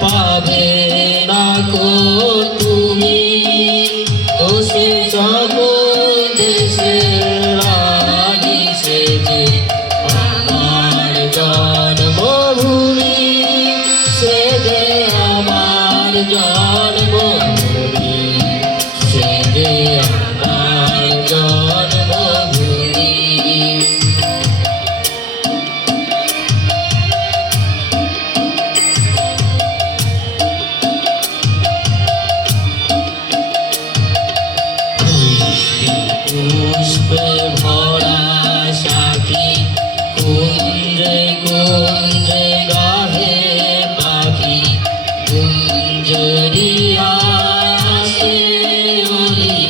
পাবে না কো তুমি ও সে সকল দেশের রানী সেজে আমার জন্মভূমি সেজে আমার জন্মভূমি সেজে আমার জন্মভূমি পুষ্পে ভরা সাথী কুঞ্জে কুঞ্জে গাহে পাখি কুঞ্জরিয়া আসে অলি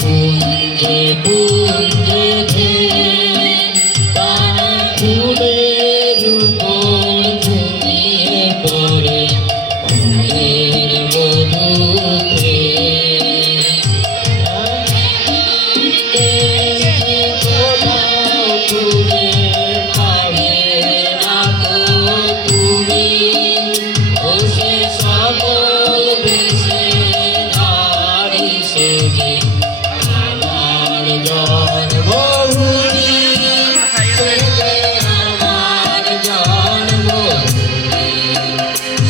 কুঞ্জে কুঞ্জে ধেয়ে তারা ফুলের উপর ঝুমিয়ে পড়ে ফুলের মধুতে আমার জন্মভূমি সেজে আমার জন্মভূমি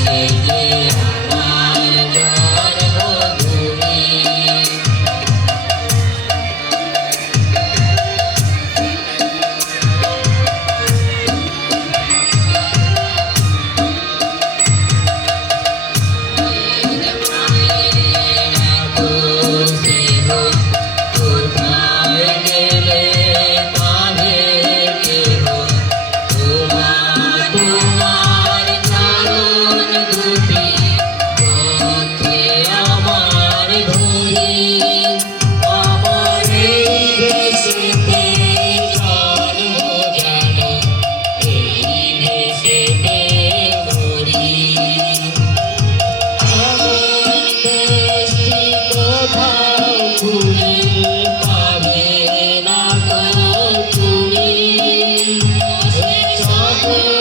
সেজে আমার জন্মভূমি পাবে না গো তুমি সকল